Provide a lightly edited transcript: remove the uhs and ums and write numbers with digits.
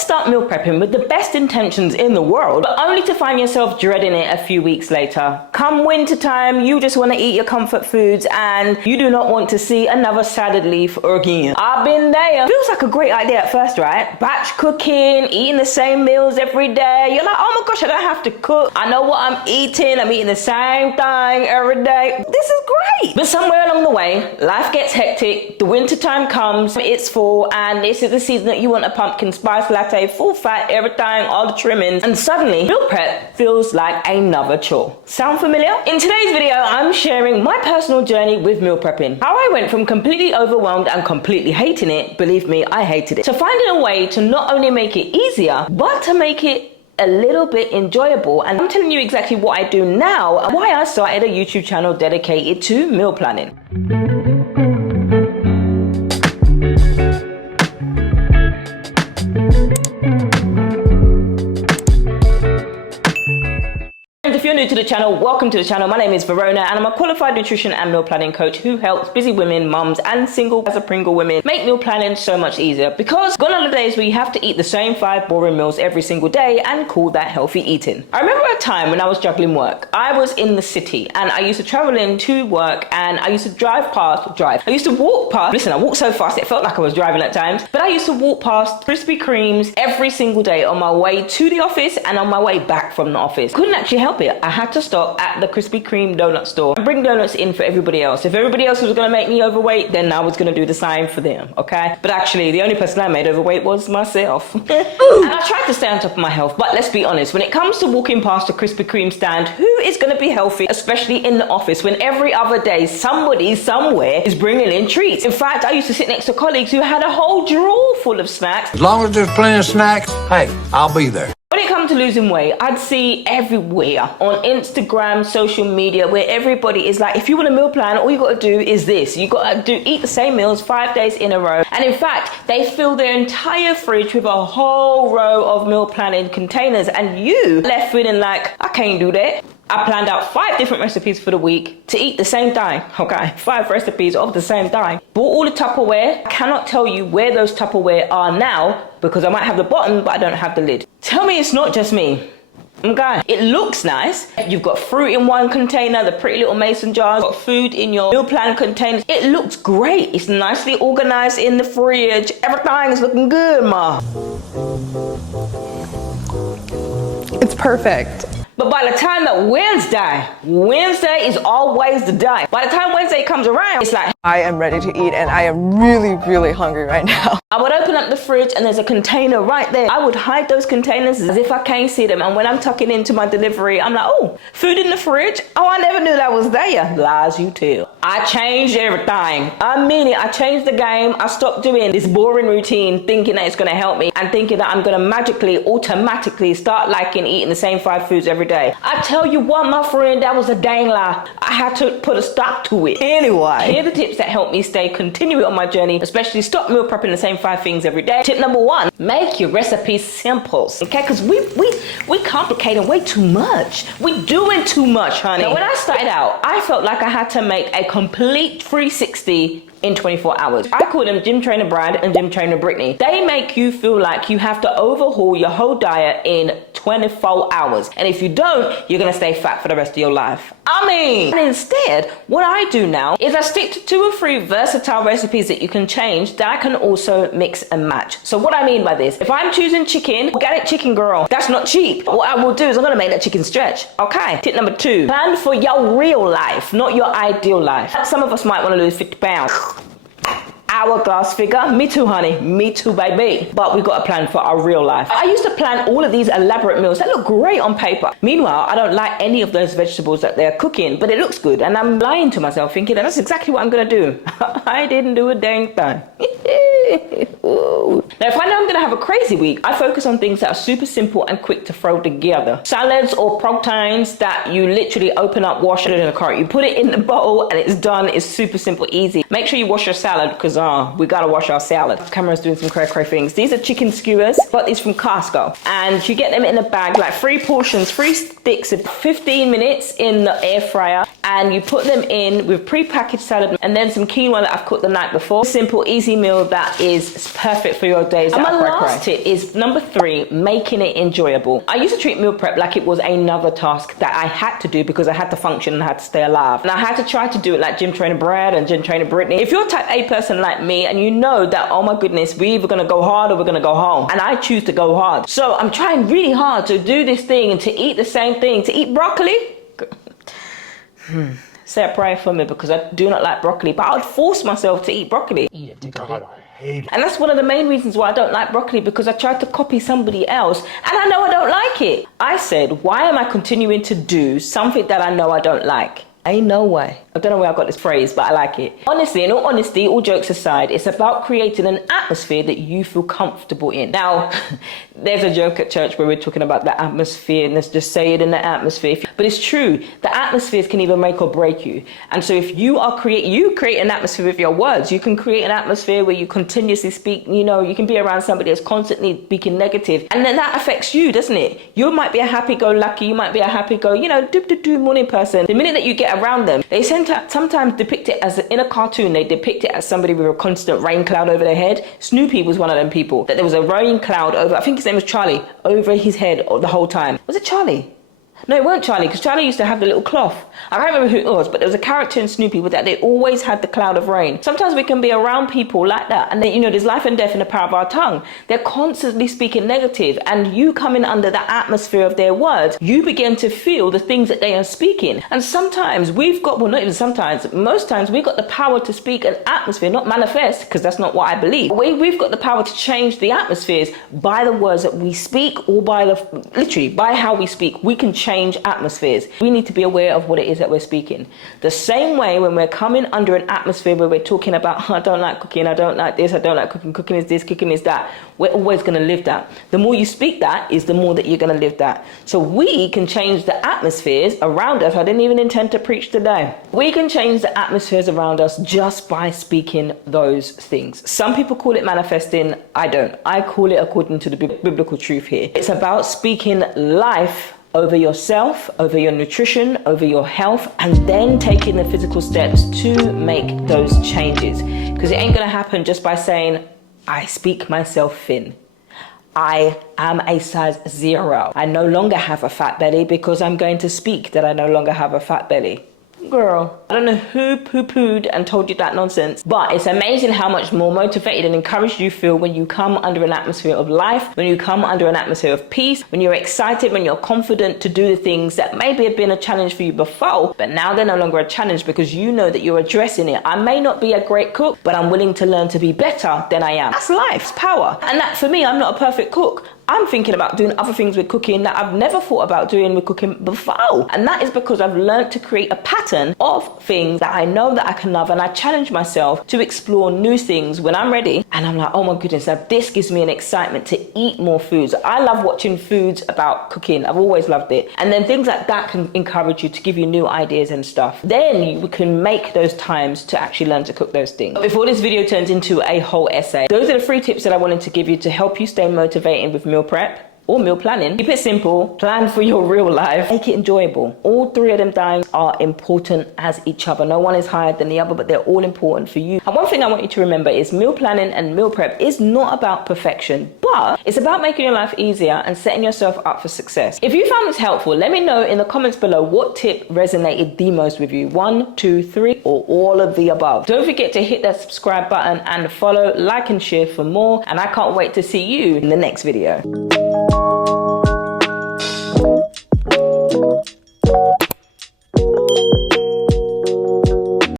start meal prepping with the best intentions in the world, but only to find yourself dreading it a few weeks later. Come winter time, you just want to eat your comfort foods and you do not want to see another salad leaf again. I've been there. Feels like a great idea at first, right? Batch cooking, eating the same meals every day. You're like, oh my gosh, I don't have to cook. I know what I'm eating. I'm eating the same thing every day. This is great. But somewhere along the way, life gets hectic. The winter time comes, it's fall, and this is the season that you want a pumpkin spice latte, full fat, everything, all the trimmings, and suddenly meal prep feels like another chore. Sound familiar? In today's video, I'm sharing my personal journey with meal prepping. How I went from completely overwhelmed and completely hating it, believe me, I hated it, to finding a way to not only make it easier, but to make it a little bit enjoyable. And I'm telling you exactly what I do now and why I started a YouTube channel dedicated to meal planning. If you're new to the channel, welcome to the channel. My name is Verona and I'm a qualified nutrition and meal planning coach who helps busy women, mums and single as a Pringle women make meal planning so much easier, because gone are the days where you have to eat the same 5 boring meals every single day and call that healthy eating. I remember a time when I was juggling work. I was in the city and I used to travel into work and I used to I used to walk past, listen, I walked so fast it felt like I was driving at times, but I used to walk past Krispy Kremes every single day on my way to the office and on my way back from the office. Couldn't actually help it. I had to stop at the Krispy Kreme donut store and bring donuts in for everybody else. If everybody else was going to make me overweight, then I was going to do the same for them, okay? But actually, the only person I made overweight was myself. And I tried to stay on top of my health, but let's be honest, when it comes to walking past a Krispy Kreme stand, who is going to be healthy, especially in the office, when every other day somebody somewhere is bringing in treats? In fact, I used to sit next to colleagues who had a whole drawer full of snacks. As long as there's plenty of snacks, hey, I'll be there. When it comes to losing weight, I'd see everywhere on Instagram, social media, where everybody is like, if you want a meal plan, all you got to do is this. You got to eat the same meals 5 days in a row. And in fact, they fill their entire fridge with a whole row of meal planning containers. And you left feeling like, I can't do that. I planned out 5 different recipes for the week to eat the same thing, okay? 5 recipes of the same thing. Bought all the Tupperware. I cannot tell you where those Tupperware are now because I might have the bottom, but I don't have the lid. Tell me it's not just me. Okay, it looks nice. You've got fruit in one container, the pretty little mason jars, got food in your meal plan containers. It looks great. It's nicely organized in the fridge. Everything is looking good, ma. It's perfect. But by the time that Wednesday is always the day. By the time Wednesday comes around, it's like, I am ready to eat and I am really, really hungry right now. I would open up the fridge and there's a container right there. I would hide those containers as if I can't see them. And when I'm tucking into my delivery, I'm like, oh, food in the fridge? Oh, I never knew that was there. Lies you tell. I changed everything. I mean it. I changed the game. I stopped doing this boring routine thinking that it's going to help me and thinking that I'm going to magically, automatically start liking eating the same 5 foods every day. I tell you what, my friend, that was a dang lie. I had to put a stop to it. Anyway, here are the tips that help me stay continuing on my journey, especially stop meal prepping the same 5 things every day. Tip number 1, make your recipes simple. Okay, because we complicating way too much. We doing too much, honey. Now, when I started out, I felt like I had to make a complete 360 in 24 hours. I call them Gym Trainer Brad and Gym Trainer Brittany. They make you feel like you have to overhaul your whole diet in 24 hours. And if you don't, you're gonna stay fat for the rest of your life. And instead, what I do now is I stick to 2 or 3 versatile recipes that you can change that I can also mix and match. So what I mean by this, if I'm choosing chicken, organic chicken, girl, that's not cheap. What I will do is I'm gonna make that chicken stretch. Okay, tip number 2, plan for your real life, not your ideal life. Some of us might wanna lose 50 pounds. Hourglass figure, me too, honey, me too, baby. But we got a plan for our real life. I used to plan all of these elaborate meals that look great on paper. Meanwhile, I don't like any of those vegetables that they're cooking, but it looks good. And I'm lying to myself thinking that that's exactly what I'm gonna do. I didn't do a dang thing. Now, if I know I'm gonna have a crazy week, I focus on things that are super simple and quick to throw together. Salads or proteins that you literally open up, wash it in a cart. You put it in the bowl and it's done. It's super simple, easy. Make sure you wash your salad because we gotta wash our salad. Camera's doing some cray things. These are chicken skewers. Got these from Costco. And you get them in a bag, like 3 portions, 3 sticks of 15 minutes in the air fryer. and you put them in with pre-packaged salad and then some quinoa that I've cooked the night before. Simple, easy meal that is perfect for your days. And my last tip is number 3, making it enjoyable. I used to treat meal prep like it was another task that I had to do because I had to function and I had to stay alive. And I had to try to do it like Gym Trainer Brad and Gym Trainer Brittany. If you're type A person like me and you know that, oh my goodness, we're either gonna go hard or we're gonna go home. And I choose to go hard. So I'm trying really hard to do this thing and to eat the same thing, to eat broccoli. Say a prayer for me because I do not like broccoli, but I would force myself to eat broccoli. God, I hate it. And that's one of the main reasons why I don't like broccoli, because I tried to copy somebody else and I know I don't like it. I said, why am I continuing to do something that I know I don't like? Ain't no way. I don't know where I got this phrase, but I like it. Honestly, in all honesty, all jokes aside, it's about creating an atmosphere that you feel comfortable in. Now, there's a joke at church where we're talking about the atmosphere, and let's just say it in the atmosphere. But it's true. The atmospheres can either make or break you. And so if you create an atmosphere with your words. You can create an atmosphere where you continuously speak, you can be around somebody that's constantly speaking negative. And then that affects you, doesn't it? You might be a happy-go-lucky, you might be a happy-go, morning person. The minute that you get around them, they sometimes depict it as, in a cartoon, they depict it as somebody with a constant rain cloud over their head. Snoopy was one of them people, that there was a rain cloud over, I think his name was Charlie, over his head the whole time. Was it Charlie? No, it weren't Charlie, because Charlie used to have the little cloth. I can't remember who it was, but there was a character in Snoopy with that. They always had the cloud of rain. Sometimes we can be around people like that, and then, there's life and death in the power of our tongue. They're constantly speaking negative, and you come in under the atmosphere of their words, you begin to feel the things that they are speaking. And sometimes most times we've got the power to speak an atmosphere, not manifest, because that's not what I believe. We've got the power to change the atmospheres by the words that we speak, or literally by how we speak. We can change atmospheres. We need to be aware of what it is that we're speaking. The same way when we're coming under an atmosphere where we're talking about, I don't like cooking, I don't like this, I don't like cooking, cooking is this, cooking is that, we're always going to live that. The more you speak that is the more that you're going to live that. So we can change the atmospheres around us. I didn't even intend to preach today. We can change the atmospheres around us just by speaking those things. Some people call it manifesting. I don't. I call it according to the biblical truth here. It's about speaking life over yourself, over your nutrition, over your health, and then taking the physical steps to make those changes. Because it ain't gonna happen just by saying, I speak myself thin. I am a size 0. I no longer have a fat belly because I'm going to speak that I no longer have a fat belly. Girl, I don't know who poo-pooed and told you that nonsense, but it's amazing how much more motivated and encouraged you feel when you come under an atmosphere of life, when you come under an atmosphere of peace, when you're excited, when you're confident to do the things that maybe have been a challenge for you before, but now they're no longer a challenge because you know that you're addressing it. I may not be a great cook, but I'm willing to learn to be better than I am. That's life's power. And that, for me, I'm not a perfect cook. I'm thinking about doing other things with cooking that I've never thought about doing with cooking before. And that is because I've learned to create a pattern of things that I know that I can love, and I challenge myself to explore new things when I'm ready. And I'm like, oh my goodness, now this gives me an excitement to eat more foods. I love watching foods about cooking. I've always loved it. And then things like that can encourage you to give you new ideas and stuff. Then you can make those times to actually learn to cook those things. But before this video turns into a whole essay, those are the 3 tips that I wanted to give you to help you stay motivated with meal prep or meal planning. Keep it simple, plan for your real life, make it enjoyable. All 3 of them things are important as each other. No one is higher than the other, but they're all important for you. And one thing I want you to remember is meal planning and meal prep is not about perfection, but it's about making your life easier and setting yourself up for success. If you found this helpful, let me know in the comments below what tip resonated the most with you. 1, 2, 3, or all of the above. Don't forget to hit that subscribe button and follow, like, and share for more. And I can't wait to see you in the next video.